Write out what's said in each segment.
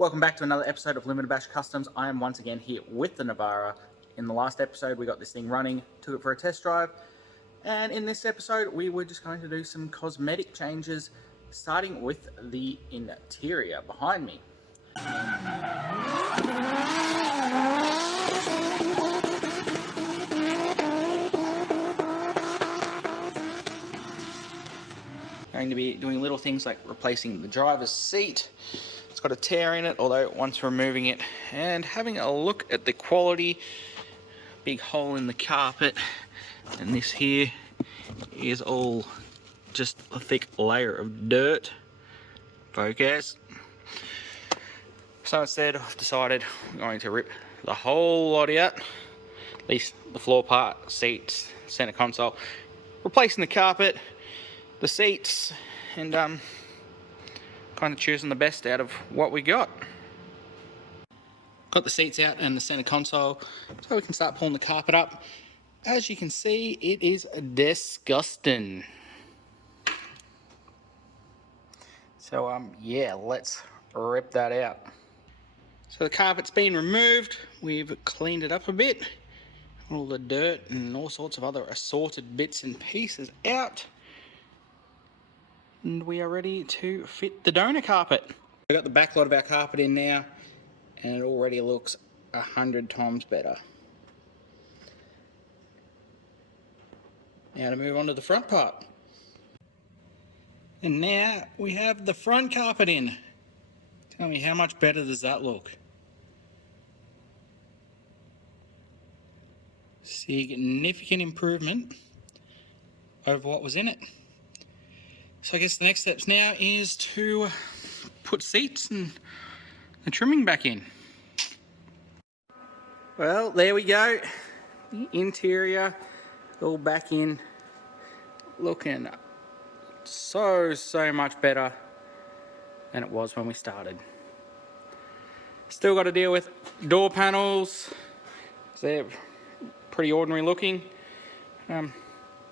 Welcome back to another episode of Limited Bash Customs. I am once again here with the Navara. In the last episode we got this thing running, took it for a test drive, and in this episode we were just going to do some cosmetic changes, starting with the interior behind me. Going to be doing little things like replacing the driver's seat. It's got a tear in it, although once removing it, and having a look at the quality. Big hole in the carpet, and this here is all just a thick layer of dirt. Focus. So instead I've decided I'm going to rip the whole lot out, at least the floor part, seats, center console, replacing the carpet, the seats, and kind of choosing the best out of what we got. Got the seats out and the center console, so we can start pulling the carpet up. As you can see, it is disgusting. So yeah, let's rip that out. So the carpet's been removed. We've cleaned it up a bit. All the dirt and all sorts of other assorted bits and pieces out. And we are ready to fit the donor carpet. We've got the back lot of our carpet in now, and it already looks 100 times better. Now to move on to the front part. And now we have the front carpet in. Tell me, how much better does that look? Significant improvement over what was in it. So I guess the next steps now is to put seats and the trimming back in. Well, there we go. The interior all back in, looking so much better than it was when we started. Still got to deal with door panels. They're pretty ordinary looking. The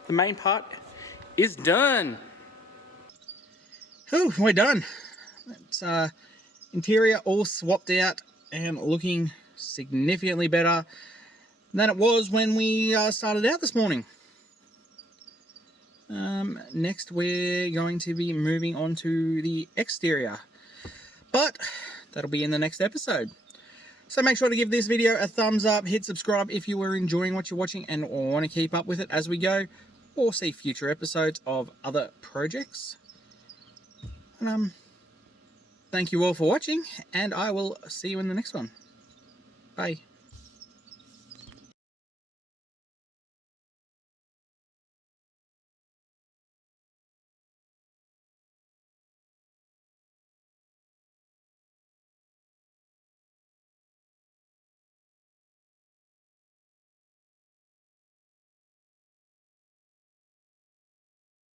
main part is done. Oh, we're done. It's interior all swapped out and looking significantly better than it was when we started out this morning. Next we're going to be moving on to the exterior, but that'll be in the next episode. So make sure to give this video a thumbs up, hit subscribe if you were enjoying what you're watching and want to keep up with it as we go, or see future episodes of other projects. And thank you all for watching, and I will see you in the next one. Bye.